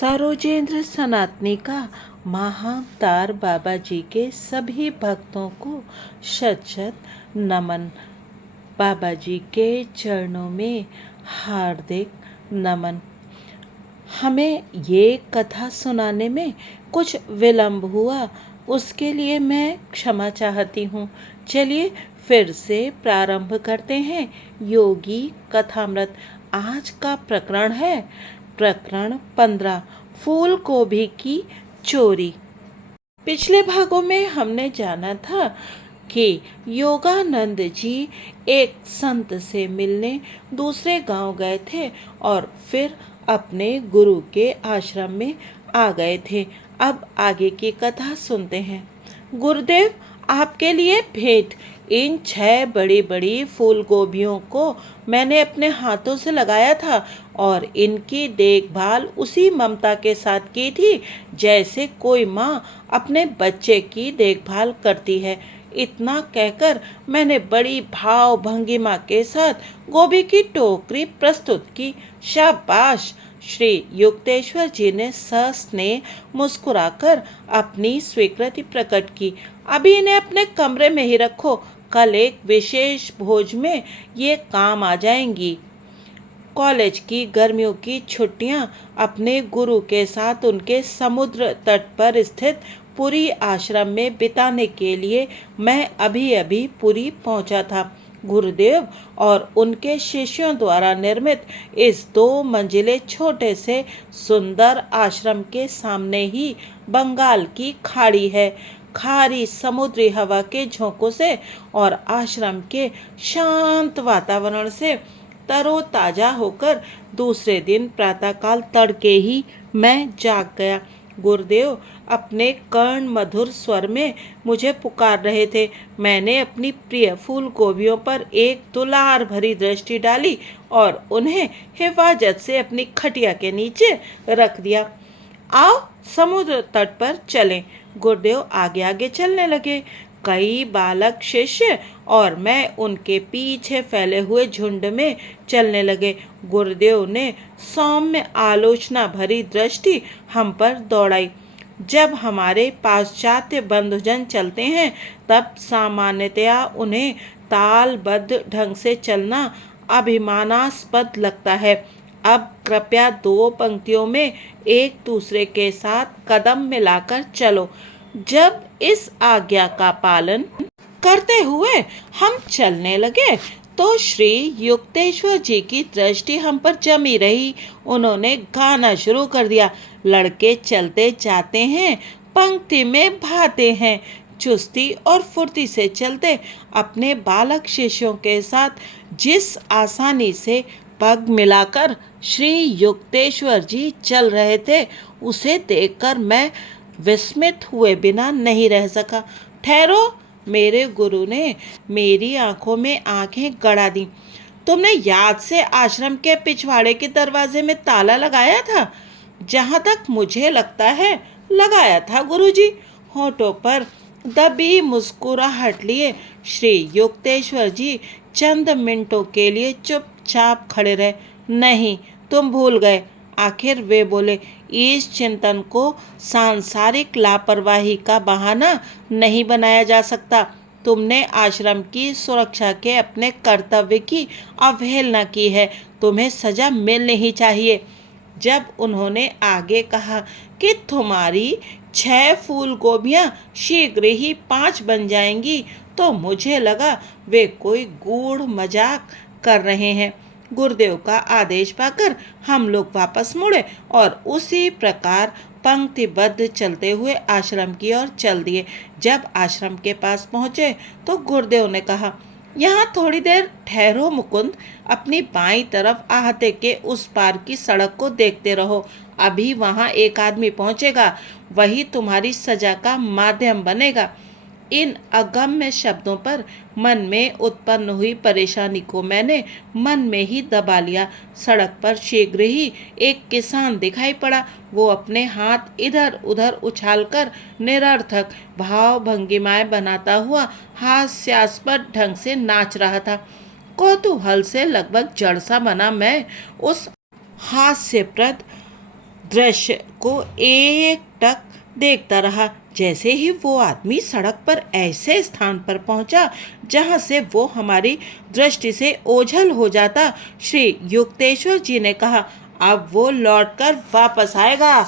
सरोजेंद्र सनातनी का महाअवतार बाबा जी के सभी भक्तों को शत शत नमन। बाबा जी के चरणों में हार्दिक नमन। हमें ये कथा सुनाने में कुछ विलंब हुआ, उसके लिए मैं क्षमा चाहती हूँ। चलिए फिर से प्रारंभ करते हैं योगी कथामृत। आज का प्रकरण है प्रकरण 15, फूल गोभी की चोरी। पिछले भागों में हमने जाना था कि योगानंद जी एक संत से मिलने दूसरे गांव गए थे और फिर अपने गुरु के आश्रम में आ गए थे। अब आगे की कथा सुनते हैं। गुरुदेव, आपके लिए भेंट। इन 6 बड़ी बड़ी फूल गोभियों को मैंने अपने हाथों से लगाया था और इनकी देखभाल उसी ममता के साथ की थी जैसे कोई माँ अपने बच्चे की देखभाल करती है। इतना कहकर मैंने बड़ी भाव भंगिमा के साथ गोभी की टोकरी प्रस्तुत की। शाबाश! श्री युक्तेश्वर जी ने सस्नेह मुस्कुराकर अपनी स्वीकृति प्रकट की। अभी इन्हें अपने कमरे में ही रखो, कल एक विशेष भोज में ये काम आ जाएंगी। कॉलेज की गर्मियों की छुट्टियां अपने गुरु के साथ उनके समुद्र तट पर स्थित पुरी आश्रम में बिताने के लिए मैं अभी अभी पुरी पहुंचा था। गुरुदेव और उनके शिष्यों द्वारा निर्मित इस 2 मंजिले छोटे से सुंदर आश्रम के सामने ही बंगाल की खाड़ी है। खारी समुद्री हवा के झोंकों से और आश्रम के शांत वातावरण से तरोताजा होकर दूसरे दिन प्रातःकाल तड़के ही मैं जाग गया। गुरुदेव अपने कर्ण मधुर स्वर में मुझे पुकार रहे थे। मैंने अपनी प्रिय फूल गोभियों पर एक दुलार भरी दृष्टि डाली और उन्हें हिफाजत से अपनी खटिया के नीचे रख दिया। आओ समुद्र तट पर चलें। गुरुदेव आगे आगे चलने लगे। कई बालक शिष्य और मैं उनके पीछे फैले हुए झुंड में चलने लगे। गुरुदेव ने सौम्य आलोचना भरी दृष्टि हम पर दौड़ाई। जब हमारे पाश्चात्य बंधुजन चलते हैं तब सामान्यतया उन्हें तालबद्ध ढंग से चलना अभिमानास्पद लगता है। अब कृपया 2 पंक्तियों में एक दूसरे के साथ कदम मिलाकर चलो। जब इस आज्ञा का पालन करते हुए हम चलने लगे तो श्री युक्तेश्वर जी की दृष्टि हम पर जमी रही। उन्होंने गाना शुरू कर दिया। लड़के चलते जाते हैं, पंक्ति में भाते हैं, चुस्ती और फुर्ती से चलते अपने बालक शिष्यों के साथ जिस आसानी से पग मिलाकर श्री युक्तेश्वर जी चल रहे थे उसे देखकर मैं विस्मित हुए बिना नहीं रह सका। ठहरो, मेरे गुरु ने मेरी आंखों में आंखें गड़ा दी। तुमने याद से आश्रम के पिछवाड़े के दरवाजे में ताला लगाया था? जहां तक मुझे लगता है लगाया था गुरुजी। होठों पर दबी मुस्कुराहट लिए श्री युक्तेश्वर जी चंद मिनटों के लिए चुपचाप खड़े रहे। नहीं, तुम भूल गए। आखिर वे बोले, इस चिंतन को सांसारिक लापरवाही का बहाना नहीं बनाया जा सकता। तुमने आश्रम की सुरक्षा के अपने कर्तव्य की अवहेलना की है। तुम्हें सजा मिलनी ही चाहिए। जब उन्होंने आगे कहा कि तुम्हारी 6 फूल गोभियां शीघ्र ही 5 बन जाएंगी तो मुझे लगा वे कोई गूढ़ मजाक कर रहे हैं। गुरुदेव का आदेश पाकर हम लोग वापस मुड़े और उसी प्रकार पंक्तिबद्ध चलते हुए आश्रम की ओर चल दिए। जब आश्रम के पास पहुंचे तो गुरुदेव ने कहा, यहाँ थोड़ी देर ठहरो मुकुंद। अपनी बाईं तरफ आहते के उस पार की सड़क को देखते रहो। अभी वहाँ एक आदमी पहुँचेगा, वही तुम्हारी सजा का माध्यम बनेगा। इन अगम्य शब्दों पर मन में उत्पन्न हुई परेशानी को मैंने मन में ही दबा लिया। सड़क पर शीघ्र ही एक किसान दिखाई पड़ा। वो अपने हाथ इधर उधर उछालकर निरर्थक भाव भंगिमाएं बनाता हुआ हास्यास्पद ढंग से नाच रहा था। कौतूहल से लगभग जड़ सा बना मैं उस हास्यप्रद दृश्य को एकटक देखता रहा। जैसे ही वो आदमी सड़क पर ऐसे स्थान पर पहुंचा जहां से वो हमारी दृष्टि से ओझल हो जाता, श्री युक्तेश्वर जी ने कहा, अब वो लौटकर वापस आएगा।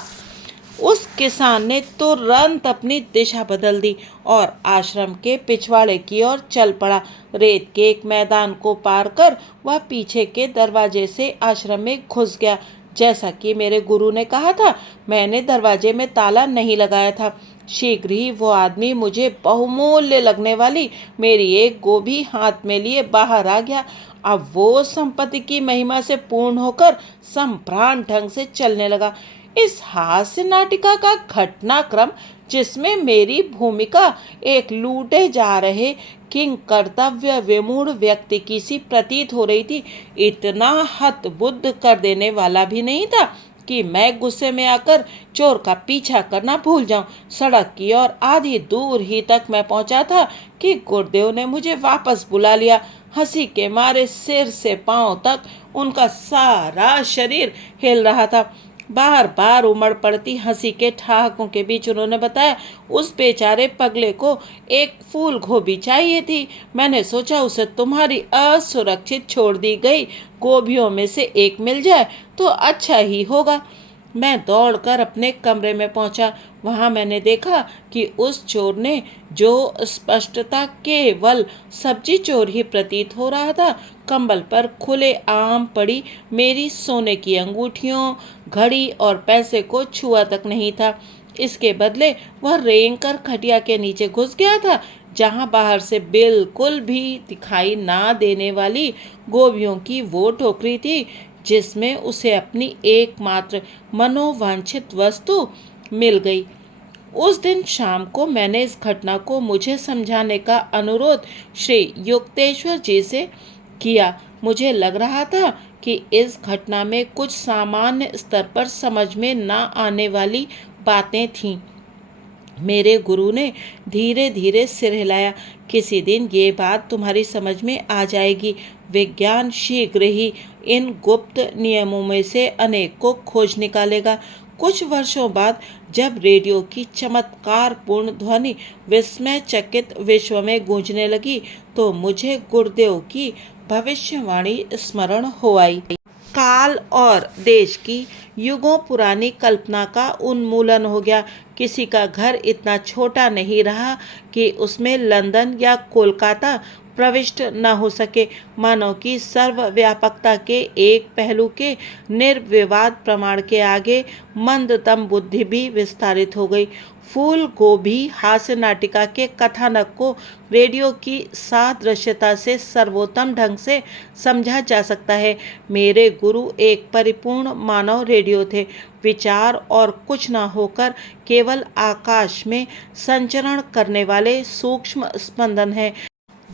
उस किसान ने तुरंत अपनी दिशा बदल दी और आश्रम के पिछवाड़े की ओर चल पड़ा। रेत के एक मैदान को पार कर वह पीछे के दरवाजे से आश्रम में घुस गया। जैसा कि मेरे गुरु ने कहा था, मैंने दरवाजे में ताला नहीं लगाया था। शीघ्र ही वो आदमी मुझे बहुमूल्य लगने वाली मेरी एक गोभी हाथ में लिए बाहर आ गया। अब वो संपत्ति की महिमा से पूर्ण होकर सम्भ्रांत ढंग से चलने लगा। इस हास्य नाटिका का घटनाक्रम, जिसमें मेरी भूमिका एक लूटे जा रहे किंग कर्तव्य विमूढ़ व्यक्ति की सी प्रतीत हो रही थी, इतना हतबुद्ध कर देने वाला भी नहीं था कि मैं गुस्से में आकर चोर का पीछा करना भूल जाऊं। सड़क की ओर आधी दूर ही तक मैं पहुंचा था कि गुरुदेव ने मुझे वापस बुला लिया। हंसी के मारे सिर से पांव तक उनका सारा शरीर हिल रहा था। बार बार उमड़ पड़ती हंसी के ठहाकों के बीच उन्होंने बताया, उस बेचारे पगले को एक फूल गोभी चाहिए थी। मैंने सोचा उसे तुम्हारी असुरक्षित छोड़ दी गई गोभियों में से एक मिल जाए तो अच्छा ही होगा। मैं दौड़कर अपने कमरे में पहुंचा। वहां मैंने देखा कि उस चोर ने, जो स्पष्टता केवल सब्जी चोर ही प्रतीत हो रहा था, कंबल पर खुले आम पड़ी मेरी सोने की अंगूठियों, घड़ी और पैसे को छुआ तक नहीं था। इसके बदले वह रेंग कर खटिया के नीचे घुस गया था, जहां बाहर से बिल्कुल भी दिखाई ना देने वाली गोभियों की वो टोकरी थी जिसमें उसे अपनी एकमात्र मनोवांछित वस्तु मिल गई। उस दिन शाम को मैंने इस घटना को मुझे समझाने का अनुरोध श्री युक्तेश्वर जी से किया। मुझे लग रहा था कि इस घटना में कुछ सामान्य स्तर पर समझ में न आने वाली बातें थीं। मेरे गुरु ने धीरे धीरे सिर हिलाया। किसी दिन ये बात तुम्हारी समझ में आ जाएगी। विज्ञान शीघ्र ही इन गुप्त नियमों में से अनेक को खोज निकालेगा। कुछ वर्षों बाद जब रेडियो की चमत्कारपूर्ण ध्वनि विस्मयचकित विश्व में गूंजने लगी, तो मुझे गुरुदेव की भविष्यवाणी स्मरण हो आई। काल और देश की युगों पुरानी कल्पना का उन्मूलन हो गया। किसी का घर इतना छोटा नहीं रहा कि उसमें लंदन या कोलकाता प्रविष्ट न हो सके। मानव की सर्वव्यापकता के एक पहलू के निर्विवाद प्रमाण के आगे मंदतम बुद्धि भी विस्तारित हो गई। फूल गोभी हास्य नाटिका के कथानक को रेडियो की सादृश्यता से सर्वोत्तम ढंग से समझा जा सकता है। मेरे गुरु एक परिपूर्ण मानव रेडियो थे। विचार और कुछ न होकर केवल आकाश में संचरण करने वाले सूक्ष्म स्पंदन है।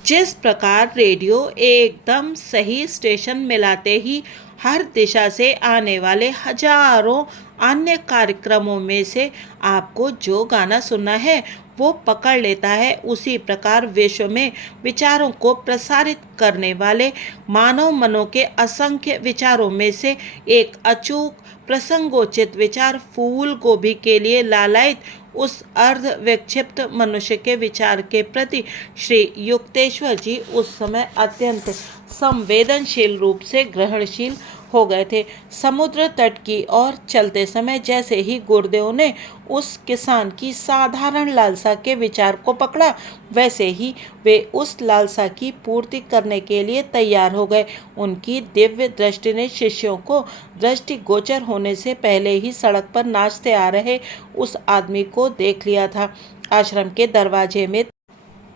जिस प्रकार रेडियो एकदम सही स्टेशन मिलाते ही हर दिशा से आने वाले हजारों अन्य कार्यक्रमों में से आपको जो गाना सुनना है वो पकड़ लेता है, उसी प्रकार विश्व में विचारों को प्रसारित करने वाले मानव मनों के असंख्य विचारों में से एक अचूक प्रसंगोचित विचार फूल गोभी के लिए लालायित उस अर्ध विक्षिप्त मनुष्य के विचार के प्रति श्री युक्तेश्वर जी उस समय अत्यंत संवेदनशील रूप से ग्रहणशील हो गए थे। समुद्र तट की ओर चलते समय जैसे ही गुरुदेव ने उस किसान की साधारण लालसा के विचार को पकड़ा, वैसे ही वे उस लालसा की पूर्ति करने के लिए तैयार हो गए। उनकी दिव्य दृष्टि ने शिष्यों को दृष्टिगोचर होने से पहले ही सड़क पर नाचते आ रहे उस आदमी को देख लिया था। आश्रम के दरवाजे में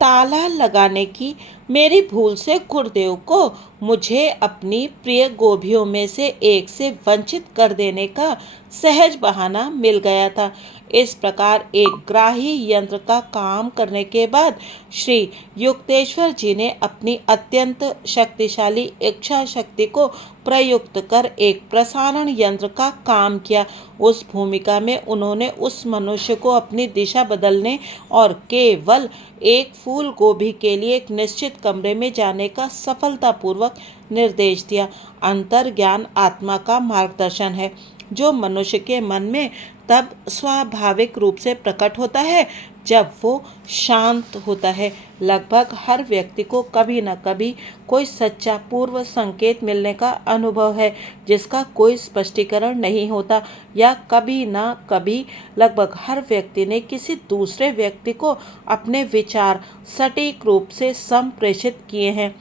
ताला लगाने की मेरी भूल से गुरुदेव को मुझे अपनी प्रिय गोभियों में से एक से वंचित कर देने का सहज बहाना मिल गया था। इस प्रकार एक ग्राही यंत्र का काम करने के बाद श्री युक्तेश्वर जी ने अपनी अत्यंत शक्तिशाली इच्छा शक्ति को प्रयुक्त कर एक प्रसारण यंत्र का काम किया। उस भूमिका में उन्होंने उस मनुष्य को अपनी दिशा बदलने और केवल एक फूल गोभी के लिए एक निश्चित कमरे में जाने का सफलतापूर्वक निर्देश दिया। अंतर्ज्ञान आत्मा का मार्गदर्शन है। जो मनुष्य के मन में तब स्वाभाविक रूप से प्रकट होता है जब वो शांत होता है। लगभग हर व्यक्ति को कभी न कभी कोई सच्चा पूर्व संकेत मिलने का अनुभव है जिसका कोई स्पष्टीकरण नहीं होता, या कभी न कभी लगभग हर व्यक्ति ने किसी दूसरे व्यक्ति को अपने विचार सटीक रूप से संप्रेषित किए हैं।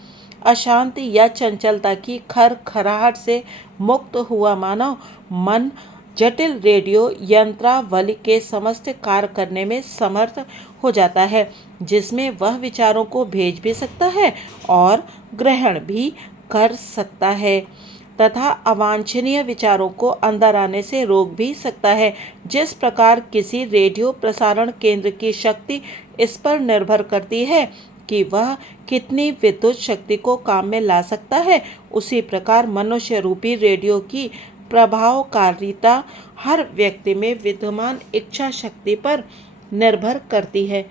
अशांति या चंचलता की खरखराहट से मुक्त हुआ मानव मन जटिल रेडियो यंत्रावली के समस्त कार्य करने में समर्थ हो जाता है, जिसमें वह विचारों को भेज भी सकता है और ग्रहण भी कर सकता है तथा अवांछनीय विचारों को अंदर आने से रोक भी सकता है। जिस प्रकार किसी रेडियो प्रसारण केंद्र की शक्ति इस पर निर्भर करती है कि वह कितनी विद्युत शक्ति को काम में ला सकता है, उसी प्रकार मनुष्य रूपी रेडियो की प्रभावकारिता हर व्यक्ति में विद्यमान इच्छा शक्ति पर निर्भर करती है।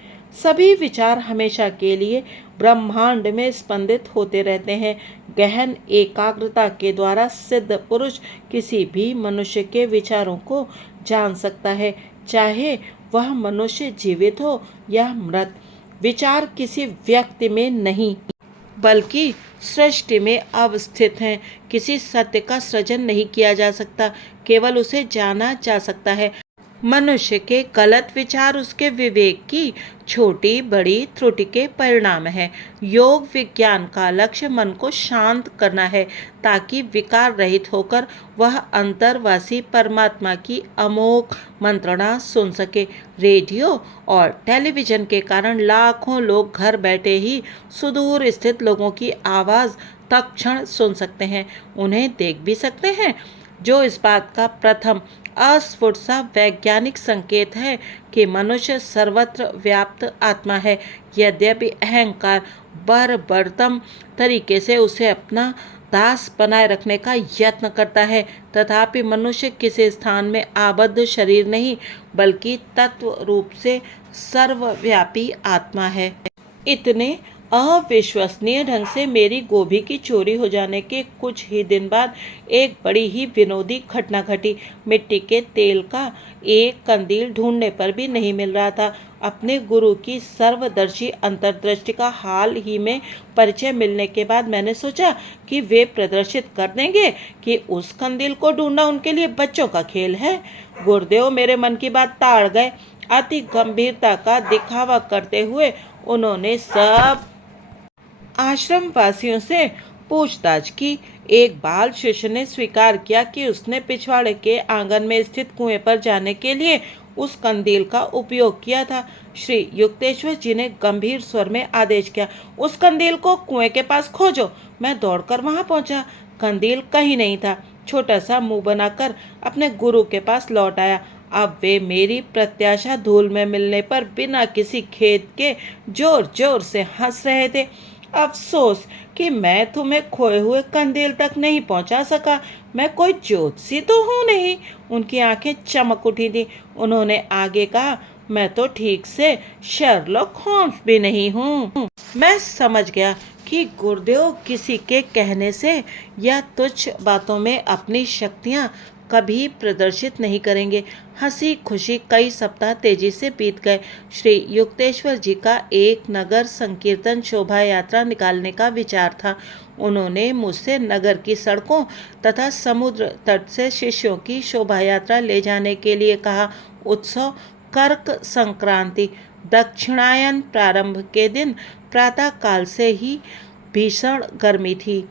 सभी विचार हमेशा के लिए ब्रह्मांड में स्पंदित होते रहते हैं। गहन एकाग्रता के द्वारा सिद्ध पुरुष किसी भी मनुष्य के विचारों को जान सकता है, चाहे वह मनुष्य जीवित हो या मृत। विचार किसी व्यक्ति में नहीं बल्कि सृष्टि में अवस्थित हैं। किसी सत्य का सृजन नहीं किया जा सकता, केवल उसे जाना जा सकता है। मनुष्य के गलत विचार उसके विवेक की छोटी बड़ी त्रुटि के परिणाम है। योग विज्ञान का लक्ष्य मन को शांत करना है ताकि विकार रहित होकर वह अंतर्वासी परमात्मा की अमोघ मंत्रणा सुन सके। रेडियो और टेलीविज़न के कारण लाखों लोग घर बैठे ही सुदूर स्थित लोगों की आवाज़ तत्क्षण सुन सकते हैं, उन्हें देख भी सकते हैं, जो इस बात का प्रथम अस्फुट सा वैज्ञानिक संकेत है कि मनुष्य सर्वत्र व्याप्त आत्मा है। यद्यपि अहंकार बर्बरतम तरीके से उसे अपना दास बनाए रखने का यत्न करता है, तथापि मनुष्य किसी स्थान में आबद्ध शरीर नहीं बल्कि तत्व रूप से सर्वव्यापी आत्मा है। इतने अविश्वसनीय ढंग से मेरी गोभी की चोरी हो जाने के कुछ ही दिन बाद एक बड़ी ही विनोदी घटना घटी। मिट्टी के तेल का एक कंदील ढूंढने पर भी नहीं मिल रहा था। अपने गुरु की सर्वदर्शी अंतर्दृष्टि का हाल ही में परिचय मिलने के बाद मैंने सोचा कि वे प्रदर्शित कर देंगे कि उस कंदील को ढूंढना उनके लिए बच्चों का खेल है। गुरुदेव मेरे मन की बात ताड़ गए। अति गंभीरता का दिखावा करते हुए उन्होंने सब आश्रम वासियों से पूछताछ की। एक बाल शिष्य ने स्वीकार किया कि उसने पिछवाड़े के आंगन में स्थित कुएं पर जाने के लिए उस कंदील का उपयोग किया था। श्री युक्तेश्वर जी ने गंभीर स्वर में आदेश किया, उस कंदील को कुएं के पास खोजो। मैं दौड़कर वहां पहुंचा। कंदील कहीं नहीं था। छोटा सा मुंह बनाकर अपने गुरु के पास लौट आया। अब वे मेरी प्रत्याशा धूल में मिलने पर बिना किसी खेद के जोर जोर से हंस रहे थे। अफसोस कि मैं तुम्हें खोए हुए कंदील तक नहीं पहुंचा सका। मैं कोई ज्योतिषी तो हूँ नहीं। उनकी आंखें चमक उठी थी। उन्होंने आगे कहा, मैं तो ठीक से शर्लॉक होम्स भी नहीं हूँ। मैं समझ गया कि गुरुदेव किसी के कहने से या तुच्छ बातों में अपनी शक्तियाँ कभी प्रदर्शित नहीं करेंगे। हंसी खुशी कई सप्ताह तेजी से बीत गए। श्री युक्तेश्वर जी का एक नगर संकीर्तन शोभा यात्रा निकालने का विचार था। उन्होंने मुझसे नगर की सड़कों तथा समुद्र तट से शिष्यों की शोभा यात्रा ले जाने के लिए कहा। उत्सव कर्क संक्रांति दक्षिणायन प्रारंभ के दिन प्रातः काल से ही भीषण गर्मी थी।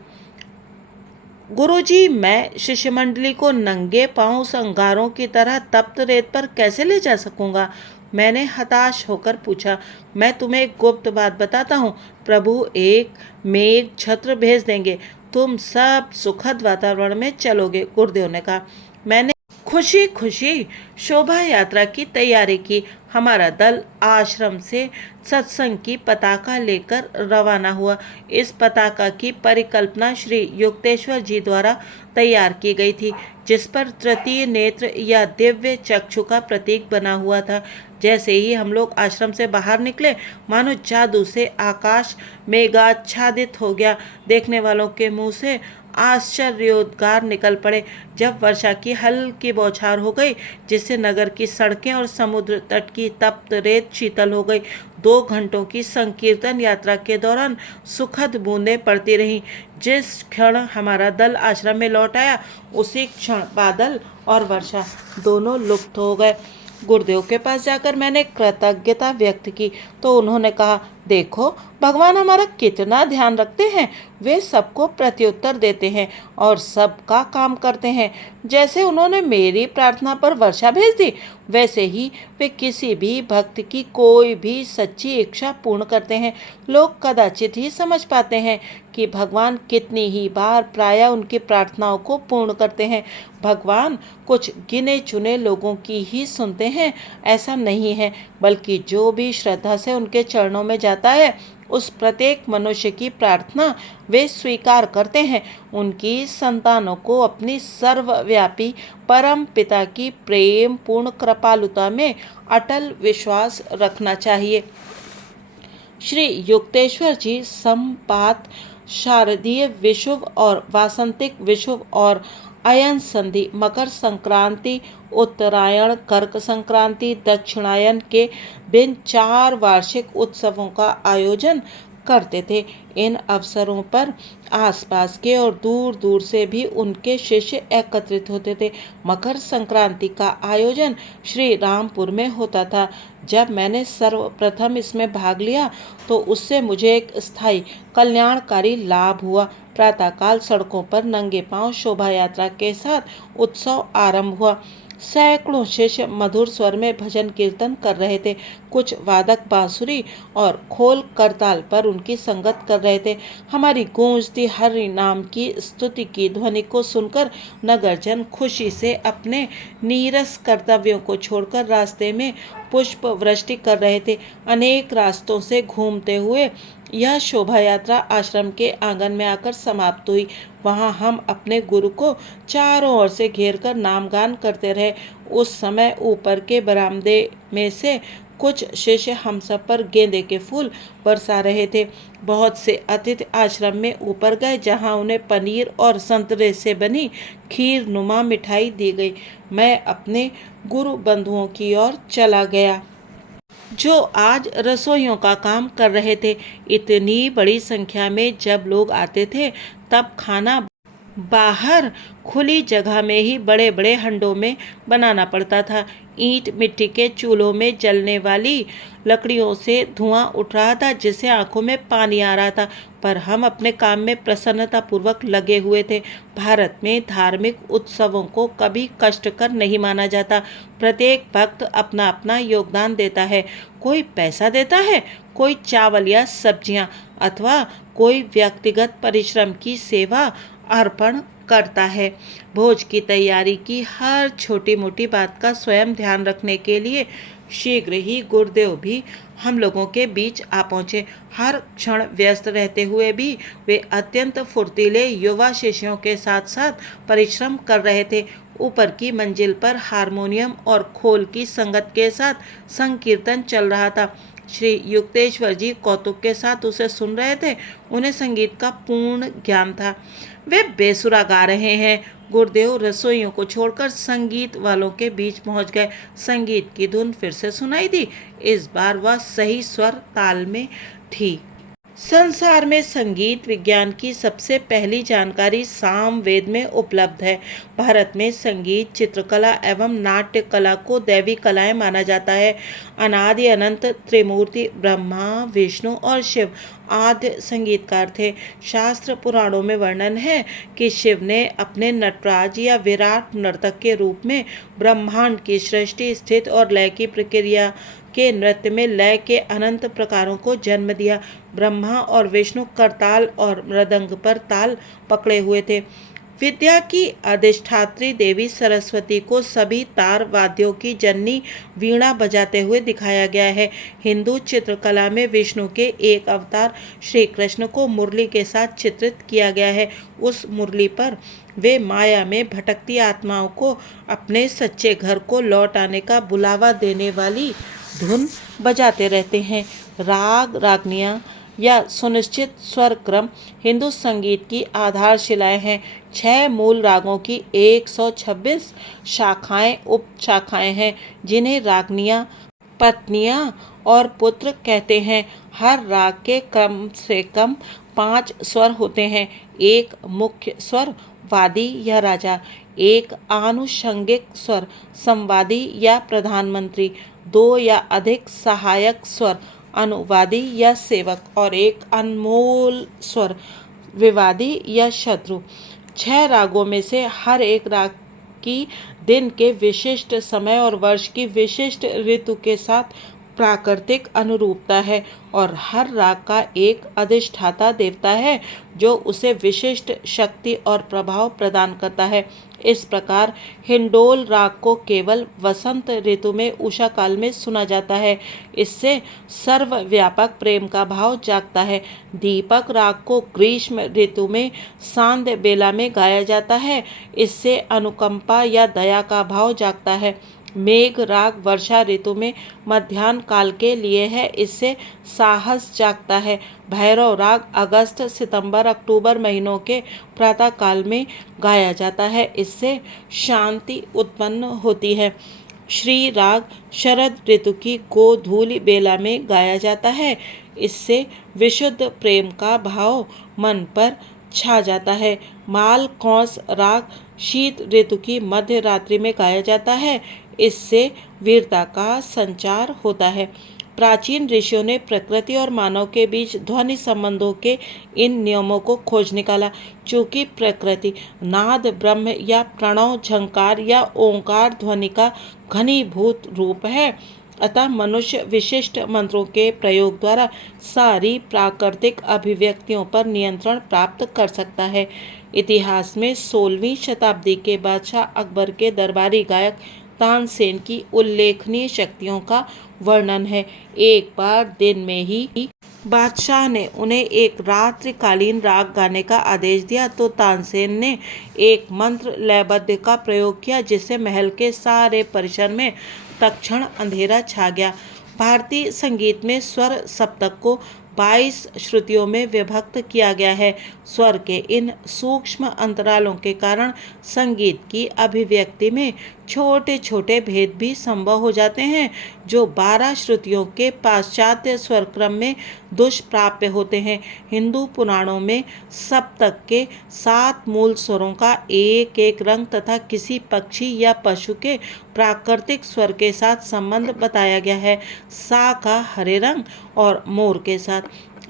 गुरुजी, मैं शिष्य मंडली को नंगे पांव अंगारों की तरह तप्त रेत पर कैसे ले जा सकूंगा? मैंने हताश होकर पूछा। मैं तुम्हें एक गुप्त बात बताता हूँ। प्रभु एक मेघ छत्र भेज देंगे। तुम सब सुखद वातावरण में चलोगे, गुरुदेव ने कहा। मैंने खुशी खुशी शोभा यात्रा की तैयारी की। हमारा दल आश्रम से सत्संग की पताका लेकर रवाना हुआ। इस पताका की परिकल्पना श्री युक्तेश्वर जी द्वारा तैयार की गई थी, जिस पर तृतीय नेत्र या दिव्य चक्षु का प्रतीक बना हुआ था। जैसे ही हम लोग आश्रम से बाहर निकले, मानो जादू से आकाश मेघाच्छादित हो गया। देखने वालों के मुंह से आश्चर्योद्गार निकल पड़े जब वर्षा की हल्की बौछार हो गई, जिससे नगर की सड़कें और समुद्र तट की तप्त रेत शीतल हो गई। 2 घंटों की संकीर्तन यात्रा के दौरान सुखद बूंदें पड़ती रहीं। जिस क्षण हमारा दल आश्रम में लौट आया, उसी क्षण बादल और वर्षा दोनों लुप्त हो गए। गुरुदेव के पास जाकर मैंने कृतज्ञता व्यक्त की तो उन्होंने कहा, देखो भगवान हमारा कितना ध्यान रखते हैं। वे सबको प्रत्युत्तर देते हैं और सबका काम करते हैं। जैसे उन्होंने मेरी प्रार्थना पर वर्षा भेज दी, वैसे ही वे किसी भी भक्त की कोई भी सच्ची इच्छा पूर्ण करते हैं। लोग कदाचित ही समझ पाते हैं कि भगवान कितनी ही बार प्रायः उनकी प्रार्थनाओं को पूर्ण करते हैं। भगवान कुछ गिने चुने लोगों की ही सुनते हैं, ऐसा नहीं है, बल्कि जो भी श्रद्धा से उनके चरणों में जाता है, उस प्रत्येक मनुष्य की प्रार्थना वे स्वीकार करते हैं। उनकी संतानों को अपनी सर्वव्यापी परम पिता की प्रेम पूर्ण कृपालुता में अटल विश्वास रखना चाहिए। श्री युक्तेश्वर जी संपात शारदीय विषुव और वासंतिक विषुव और अयन संधि, मकर संक्रांति, उत्तरायण, कर्क संक्रांति, दक्षिणायन के दिन 4 वार्षिक उत्सवों का आयोजन करते थे। इन अवसरों पर आसपास के और दूर दूर से भी उनके शिष्य एकत्रित होते थे। मकर संक्रांति का आयोजन श्री रामपुर में होता था। जब मैंने सर्वप्रथम इसमें भाग लिया तो उससे मुझे एक स्थायी कल्याणकारी लाभ हुआ। प्रातःकाल सड़कों पर नंगे पांव शोभा यात्रा के साथ उत्सव आरंभ हुआ। सैकड़ों शिष्य मधुर स्वर में भजन कीर्तन कर रहे थे। कुछ वादक बांसुरी और खोल करताल पर उनकी संगत कर रहे थे। हमारी गूंजती हरि नाम की स्तुति की ध्वनि को सुनकर नगरजन खुशी से अपने नीरस कर्तव्यों को छोड़कर रास्ते में पुष्प वृष्टि कर रहे थे। अनेक रास्तों से घूमते हुए यह शोभा यात्रा आश्रम के आंगन में आकर समाप्त हुई। वहां हम अपने गुरु को चारों ओर से घेरकर नामगान करते रहे। उस समय ऊपर के बरामदे में से कुछ शिष्य हम सब पर गेंदे के फूल बरसा रहे थे। बहुत से अतिथि आश्रम में ऊपर गए, जहां उन्हें पनीर और संतरे से बनी खीर नुमा मिठाई दी गई। मैं अपने गुरु बंधुओं की ओर चला गया, जो आज रसोइयों का काम कर रहे थे। इतनी बड़ी संख्या में जब लोग आते थे, तब खाना बाहर खुली जगह में ही बड़े बड़े हंडों में बनाना पड़ता था। ईंट मिट्टी के चूल्हों में जलने वाली लकड़ियों से धुआं उठ रहा था, जिससे आंखों में पानी आ रहा था, पर हम अपने काम में प्रसन्नता पूर्वक लगे हुए थे। भारत में धार्मिक उत्सवों को कभी कष्टकर नहीं माना जाता। प्रत्येक भक्त अपना अपना योगदान देता है। कोई पैसा देता है, कोई चावल या सब्जियां, अथवा कोई व्यक्तिगत परिश्रम की सेवा अर्पण करता है। भोज की तैयारी की हर छोटी मोटी बात का स्वयं ध्यान रखने के लिए शीघ्र ही गुरुदेव भी हम लोगों के बीच आ पहुँचे। हर क्षण व्यस्त रहते हुए भी वे अत्यंत फुर्तीले युवा शिष्यों के साथ साथ परिश्रम कर रहे थे। ऊपर की मंजिल पर हारमोनियम और खोल की संगत के साथ संकीर्तन चल रहा था। श्री युक्तेश्वर जी कौतुक के साथ उसे सुन रहे थे। उन्हें संगीत का पूर्ण ज्ञान था। वे बेसुरा गा रहे हैं। गुरुदेव रसोइयों को छोड़कर संगीत वालों के बीच पहुंच गए। संगीत की धुन फिर से सुनाई दी। इस बार वह सही स्वर ताल में थी। संसार में संगीत विज्ञान की सबसे पहली जानकारी सामवेद में उपलब्ध है। भारत में संगीत, चित्रकला एवं नाट्य कला को दैवी कलाएं माना जाता है। अनादि अनंत त्रिमूर्ति ब्रह्मा, विष्णु और शिव आद्य संगीतकार थे। शास्त्र पुराणों में वर्णन है कि शिव ने अपने नटराज या विराट नर्तक के रूप में ब्रह्मांड की सृष्टि, स्थिति और लय की प्रक्रिया के नृत्य में लय के अनंत प्रकारों को जन्म दिया। ब्रह्मा और विष्णु करताल और मृदंग पर ताल पकड़े हुए थे। विद्या की अधिष्ठात्री देवी सरस्वती को सभी तार वाद्यों की जननी वीणा बजाते हुए दिखाया गया है। हिंदू चित्रकला में विष्णु के एक अवतार श्री कृष्ण को मुरली के साथ चित्रित किया गया है। उस मुरली पर वे माया में भटकती आत्माओं को अपने सच्चे घर को लौट आने का बुलावा देने वाली धुन बजाते रहते हैं। राग रागनियाँ या सुनिश्चित स्वर क्रम हिंदू संगीत की आधारशिलाएं हैं। 6 मूल रागों की 126 शाखाएं उप शाखाएं हैं, जिन्हें रागनियां, पत्नियां और पुत्र कहते हैं। हर राग के कम से कम 5 स्वर होते हैं। एक मुख्य स्वर वादी या राजा, एक आनुषंगिक स्वर संवादी या प्रधानमंत्री, 2 या अधिक सहायक स्वर अनुवादी या सेवक और एक अनमोल स्वर विवादी या शत्रु। 6 रागों में से हर एक राग की दिन के विशिष्ट समय और वर्ष की विशिष्ट ऋतु के साथ प्राकृतिक अनुरूपता है और हर राग का एक अधिष्ठाता देवता है जो उसे विशिष्ट शक्ति और प्रभाव प्रदान करता है। इस प्रकार हिंडोल राग को केवल वसंत ऋतु में उषा काल में सुना जाता है। इससे सर्वव्यापक प्रेम का भाव जागता है। दीपक राग को ग्रीष्म ऋतु में सांध्य बेला में गाया जाता है। इससे अनुकंपा या दया का भाव जागता है। मेघ राग वर्षा ऋतु में मध्याह्न काल के लिए है। इससे साहस जागता है। भैरव राग अगस्त, सितंबर, अक्टूबर महीनों के प्रातः काल में गाया जाता है। इससे शांति उत्पन्न होती है। श्री राग शरद ऋतु की गोधूलि बेला में गाया जाता है। इससे विशुद्ध प्रेम का भाव मन पर छा जाता है। मालकौस राग शीत ऋतु की मध्य रात्रि में गाया जाता है। इससे वीरता का संचार होता है। प्राचीन ऋषियों ने प्रकृति और मानव के बीच ध्वनि संबंधों के इन नियमों को खोज निकाला। चूंकि प्रकृति नाद, ब्रह्म या प्रणव, झंकार या ओंकार ध्वनि का घनीभूत रूप है, अतः मनुष्य विशिष्ट मंत्रों के प्रयोग द्वारा सारी प्राकृतिक अभिव्यक्तियों पर नियंत्रण प्राप्त कर सकता है। इतिहास में 16वीं शताब्दी के बादशाह अकबर के दरबारी गायक तानसेन की उल्लेखनीय शक्तियों का वर्णन है। एक बार दिन में ही बादशाह ने उन्हें एक रात्रिकालीन राग गाने का आदेश दिया तो तानसेन ने एक मंत्र लयबद्ध का प्रयोग किया, जिससे महल के सारे परिसर में तत्क्षण अंधेरा छा गया। भारतीय संगीत में स्वर सप्तक को 22 श्रुतियों में विभक्त किया गया है। स्वर के इन सूक्ष्म अंतरालों के कारण संगीत की अभिव्यक्ति में छोटे छोटे भेद भी संभव हो जाते हैं, जो 12 श्रुतियों के पाश्चात्य स्वर क्रम में दुष्प्राप्य होते हैं। हिंदू पुराणों में सप्तक के 7 मूल स्वरों का एक एक रंग तथा किसी पक्षी या पशु के प्राकृतिक स्वर के साथ संबंध बताया गया है। सा का हरे रंग और मोर के साथ,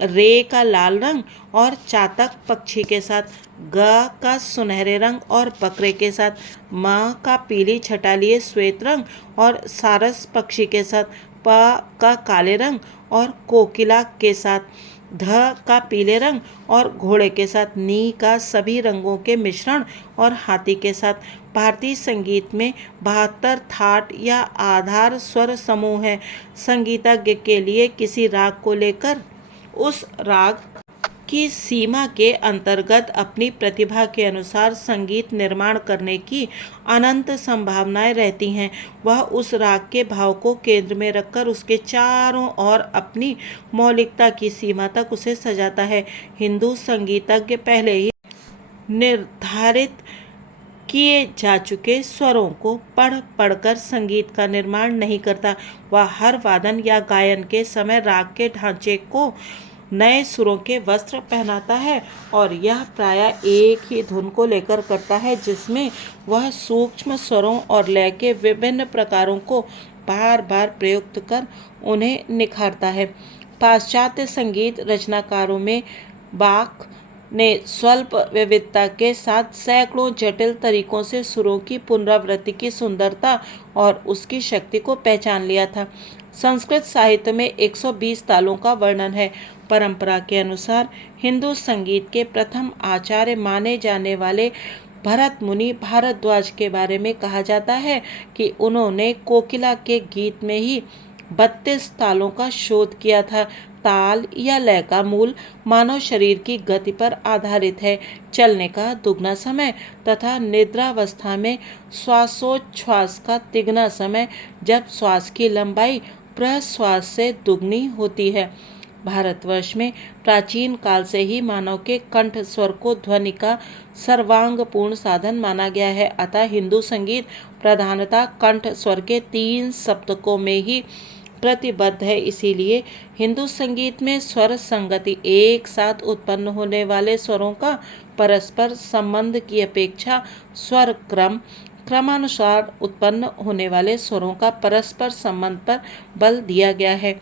रे का लाल रंग और चातक पक्षी के साथ, ग का सुनहरे रंग और बकरे के साथ, म का पीली छटालिए श्वेत रंग और सारस पक्षी के साथ, प का काले रंग और कोकिला के साथ, ध का पीले रंग और घोड़े के साथ, नी का सभी रंगों के मिश्रण और हाथी के साथ। भारतीय संगीत में 72 थाट या आधार स्वर समूह हैं। संगीतज्ञ के लिए किसी राग को लेकर उस राग की सीमा के अंतर्गत अपनी प्रतिभा के अनुसार संगीत निर्माण करने की अनंत संभावनाएं रहती हैं। वह उस राग के भाव को केंद्र में रखकर उसके चारों ओर अपनी मौलिकता की सीमा तक उसे सजाता है। हिंदू संगीतज्ञ पहले ही निर्धारित किए जा चुके स्वरों को पढ़ पढ़कर संगीत का निर्माण नहीं करता। वह हर वादन या गायन के समय राग के ढांचे को नए सुरों के वस्त्र पहनाता है और यह प्रायः एक ही धुन को लेकर करता है, जिसमें वह सूक्ष्म स्वरों और लय के विभिन्न प्रकारों को बार बार प्रयुक्त कर उन्हें निखारता है। पाश्चात्य संगीत रचनाकारों में बाख ने स्वल्प विविधता के साथ सैकड़ों जटिल तरीकों से सुरों की पुनरावृत्ति की सुंदरता और उसकी शक्ति को पहचान लिया था। संस्कृत साहित्य में 120 तालों का वर्णन है। परंपरा के अनुसार हिंदू संगीत के प्रथम आचार्य माने जाने वाले भरत मुनि भारद्वाज के बारे में कहा जाता है कि उन्होंने कोकिला के गीत में ही 32 तालों का शोध किया था। ताल या लय का मूल मानव शरीर की गति पर आधारित है। चलने का दुगना समय तथा निद्रावस्था में श्वासोच्छ्वास का तिगना समय, जब श्वास की लंबाई प्रश्वास से दुगनी होती है। भारतवर्ष में प्राचीन काल से ही मानव के कंठ स्वर को ध्वनि का सर्वांगपूर्ण साधन माना गया है। अतः हिंदू संगीत प्रधानतः कंठ स्वर के 3 सप्तकों में ही प्रतिबद्ध है। इसीलिए हिंदू संगीत में स्वर संगति, एक साथ उत्पन्न होने वाले स्वरों का परस्पर संबंध की अपेक्षा स्वर क्रमानुसार उत्पन्न होने वाले स्वरों का परस्पर संबंध पर बल दिया गया है।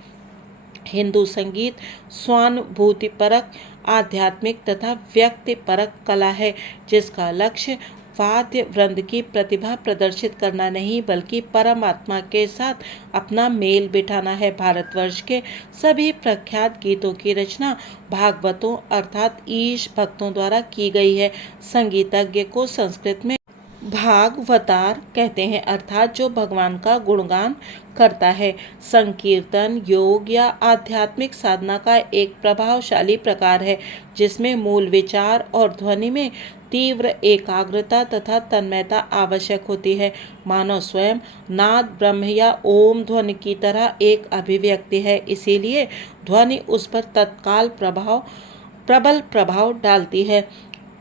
हिंदू संगीत स्वानुभूतिपरक, आध्यात्मिक तथा व्यक्तिपरक कला है, जिसका लक्ष्य वाद्य वृंद की प्रतिभा प्रदर्शित करना नहीं बल्कि परमात्मा के साथ अपना मेल बिठाना है। भारतवर्ष के सभी प्रख्यात गीतों की रचना भागवतों अर्थात ईश भक्तों द्वारा की गई है। संगीतज्ञ को संस्कृत में भागवतार कहते हैं, अर्थात जो भगवान का गुणगान करता है। संकीर्तन योग या आध्यात्मिक साधना का एक प्रभावशाली प्रकार है, जिसमें मूल विचार और ध्वनि में तीव्र एकाग्रता तथा तन्मयता आवश्यक होती है। मानो स्वयं नाद ब्रह्म या ओम ध्वनि की तरह एक अभिव्यक्ति है, इसीलिए ध्वनि उस पर तत्काल प्रबल प्रभाव डालती है।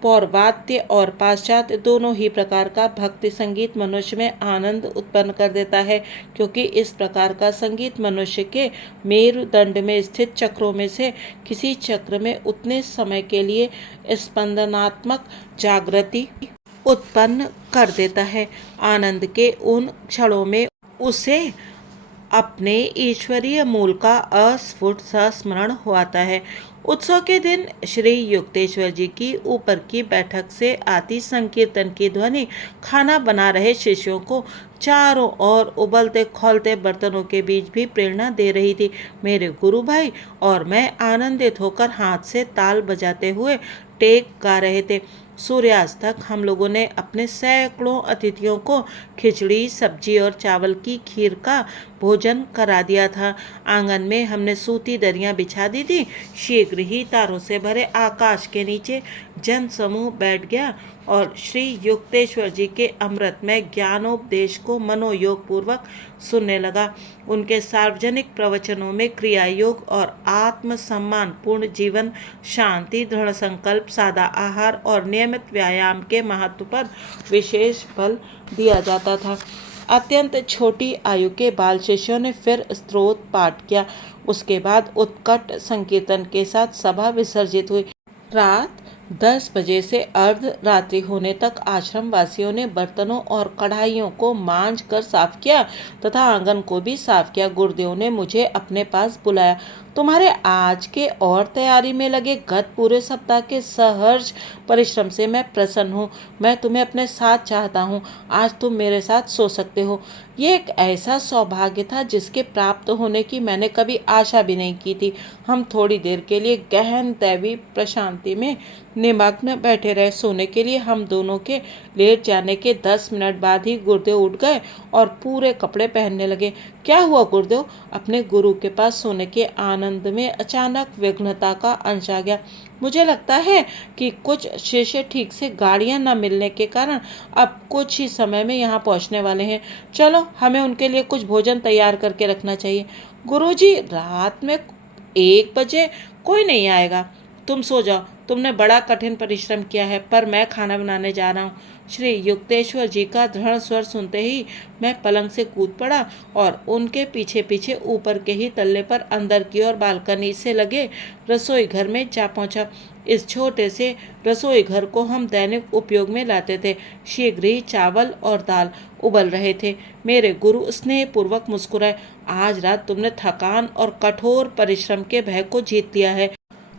पौर्वात्य और पाश्चात्य दोनों ही प्रकार का भक्ति संगीत मनुष्य में आनंद उत्पन्न कर देता है, क्योंकि इस प्रकार का संगीत मनुष्य के मेरुदंड में स्थित चक्रों में से किसी चक्र में उतने समय के लिए स्पंदनात्मक जागृति उत्पन्न कर देता है। आनंद के उन क्षणों में उसे अपने ईश्वरीय मूल का अस्फुट स्मरण होता है। उत्सव के दिन श्री युक्तेश्वर जी की ऊपर की बैठक से आती संकीर्तन की ध्वनि खाना बना रहे शिष्यों को चारों ओर उबलते खौलते बर्तनों के बीच भी प्रेरणा दे रही थी। मेरे गुरु भाई और मैं आनंदित होकर हाथ से ताल बजाते हुए टेक गा रहे थे। सूर्यास्त तक हम लोगों ने अपने सैकड़ों अतिथियों को खिचड़ी सब्जी और चावल की खीर का भोजन करा दिया था। आंगन में हमने सूती दरियां बिछा दी थी। शीघ्र ही तारों से भरे आकाश के नीचे जन समूह बैठ गया और श्री युक्तेश्वर जी के अमृतमय ज्ञानोपदेश को मनोयोग पूर्वक सुनने लगा। उनके सार्वजनिक प्रवचनों में क्रिया योग और आत्मसम्मान पूर्ण जीवन, शांति, दृढ़ संकल्प, सादा आहार और नियमित व्यायाम के महत्व पर विशेष बल दिया जाता था। अत्यंत छोटी आयु के बाल शिष्यों ने फिर स्तोत्र पाठ किया। उसके बाद उत्कट संकीर्तन के साथ सभा विसर्जित हुई। रात 10 बजे से अर्ध रात्रि होने तक आश्रम वासियों ने बर्तनों और कढ़ाइयों को मांज कर साफ किया तथा आंगन को भी साफ किया। गुरुदेव ने मुझे अपने पास बुलाया। तुम्हारे आज के और तैयारी में लगे गत पूरे सप्ताह के सहर्ष परिश्रम से मैं प्रसन्न हूँ। मैं तुम्हें अपने साथ चाहता हूँ। आज तुम मेरे साथ सो सकते हो। ये एक ऐसा सौभाग्य था जिसके प्राप्त होने की मैंने कभी आशा भी नहीं की थी। हम थोड़ी देर के लिए गहन दैवी प्रशांति में निमग्न बैठे रहे। सोने के लिए हम दोनों के लेट जाने के 10 मिनट बाद ही गुरुदेव उठ गए और पूरे कपड़े पहनने लगे। क्या हुआ गुरुदेव? अपने गुरु के पास सोने के आनंद में अचानक विघ्नता का अंश आ गया। मुझे लगता है कि कुछ शिष्य ठीक से गाड़ियां न मिलने के कारण अब कुछ ही समय में यहाँ पहुँचने वाले हैं। चलो, हमें उनके लिए कुछ भोजन तैयार करके रखना चाहिए। गुरुजी, रात में 1 बजे कोई नहीं आएगा। तुम सो जाओ। तुमने बड़ा कठिन परिश्रम किया है, पर मैं खाना बनाने जा रहा हूँ। श्री युक्तेश्वर जी का दृढ़ स्वर सुनते ही मैं पलंग से कूद पड़ा और उनके पीछे पीछे ऊपर के ही तल्ले पर अंदर की ओर बालकनी से लगे रसोई घर में जा पहुंचा। इस छोटे से रसोई घर को हम दैनिक उपयोग में लाते थे। शीघ्र ही चावल और दाल उबल रहे थे। मेरे गुरु स्नेहपूर्वक मुस्कुराए। आज रात तुमने थकान और कठोर परिश्रम के भय को जीत लिया है।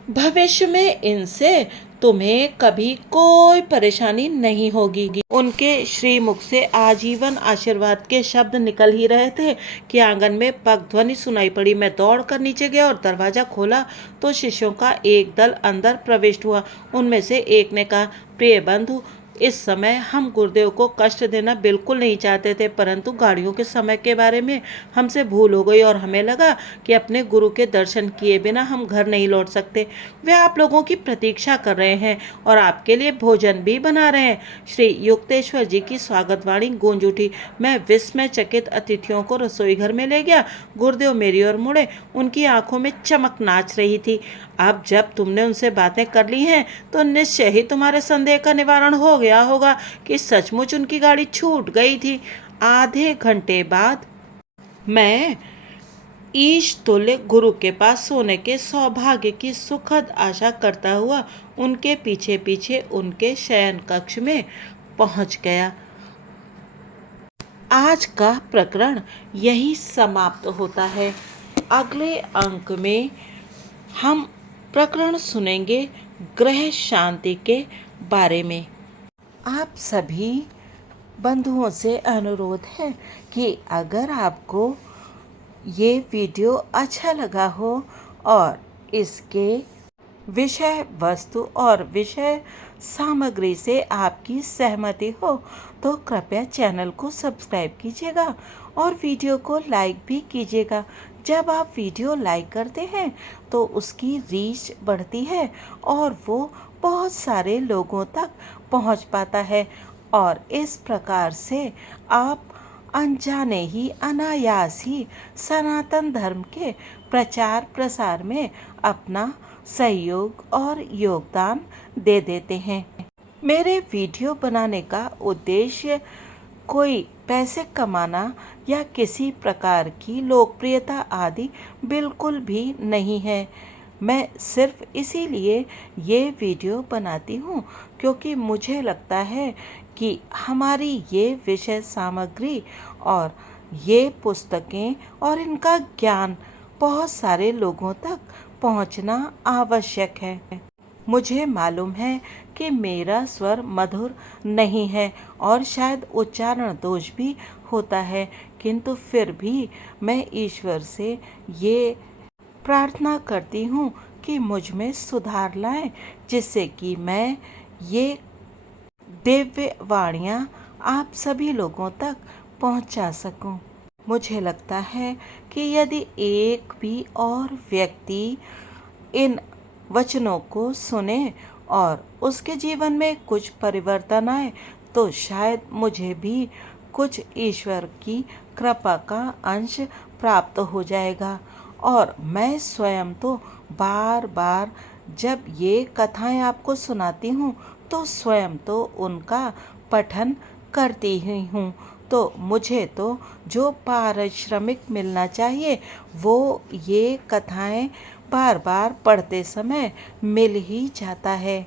भविष्य में इनसे तुम्हें कभी कोई परेशानी नहीं होगी। उनके श्रीमुख से आजीवन आशीर्वाद के शब्द निकल ही रहे थे कि आंगन में पग ध्वनि सुनाई पड़ी। मैं दौड़कर नीचे गया और दरवाजा खोला तो शिष्यों का एक दल अंदर प्रविष्ट हुआ। उनमें से एक ने कहा, प्रिय बंधु, इस समय हम गुरुदेव को कष्ट देना बिल्कुल नहीं चाहते थे, परंतु गाड़ियों के समय के बारे में हमसे भूल हो गई और हमें लगा कि अपने गुरु के दर्शन किए बिना हम घर नहीं लौट सकते। वे आप लोगों की प्रतीक्षा कर रहे हैं और आपके लिए भोजन भी बना रहे हैं। श्री युक्तेश्वर जी की स्वागत वाणी गूंज उठी। मैं विस्मय चकित अतिथियों को रसोई घर में ले गया। गुरुदेव मेरी ओर मुड़े, उनकी आंखों में चमक नाच रही थी। अब जब तुमने उनसे बातें कर ली हैं तो निश्चय ही तुम्हारे संदेह का निवारण हो गया होगा कि सचमुच उनकी गाड़ी छूट गई थी। आधे घंटे बाद मैं ईश तुल्य गुरु के पास सोने के सौभाग्य की सुखद आशा करता हुआ उनके पीछे पीछे उनके शयन कक्ष में पहुंच गया। आज का प्रकरण यही समाप्त होता है। अगले अंक में हम प्रकरण सुनेंगे ग्रह शांति के बारे में। आप सभी बंधुओं से अनुरोध है कि अगर आपको ये वीडियो अच्छा लगा हो और इसके विषय वस्तु और विषय सामग्री से आपकी सहमति हो तो कृपया चैनल को सब्सक्राइब कीजिएगा और वीडियो को लाइक भी कीजिएगा। जब आप वीडियो लाइक करते हैं तो उसकी रीच बढ़ती है और वो बहुत सारे लोगों तक पहुंच पाता है और इस प्रकार से आप अनजाने ही अनायास ही सनातन धर्म के प्रचार प्रसार में अपना सहयोग और योगदान दे देते हैं। मेरे वीडियो बनाने का उद्देश्य कोई पैसे कमाना या किसी प्रकार की लोकप्रियता आदि बिल्कुल भी नहीं है। मैं सिर्फ इसीलिए ये वीडियो बनाती हूँ क्योंकि मुझे लगता है कि हमारी ये विषय सामग्री और ये पुस्तकें और इनका ज्ञान बहुत सारे लोगों तक पहुंचना आवश्यक है। मुझे मालूम है कि मेरा स्वर मधुर नहीं है और शायद उच्चारण दोष भी होता है, किंतु फिर भी मैं ईश्वर से ये प्रार्थना करती हूँ कि मुझ में सुधार लाएं, जिससे कि मैं ये दिव्य वाणियाँ आप सभी लोगों तक पहुँचा सकूँ। मुझे लगता है कि यदि एक भी और व्यक्ति इन वचनों को सुने और उसके जीवन में कुछ परिवर्तन आए तो शायद मुझे भी कुछ ईश्वर की कृपा का अंश प्राप्त हो जाएगा। और मैं स्वयं तो बार बार जब ये कथाएं आपको सुनाती हूँ तो स्वयं तो उनका पठन करती ही हूँ। तो मुझे तो जो पारिश्रमिक मिलना चाहिए वो ये कथाएं बार बार पढ़ते समय मिल ही जाता है।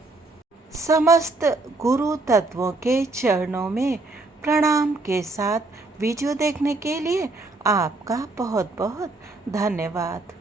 समस्त गुरु तत्वों के चरणों में प्रणाम के साथ वीडियो देखने के लिए आपका बहुत बहुत धन्यवाद।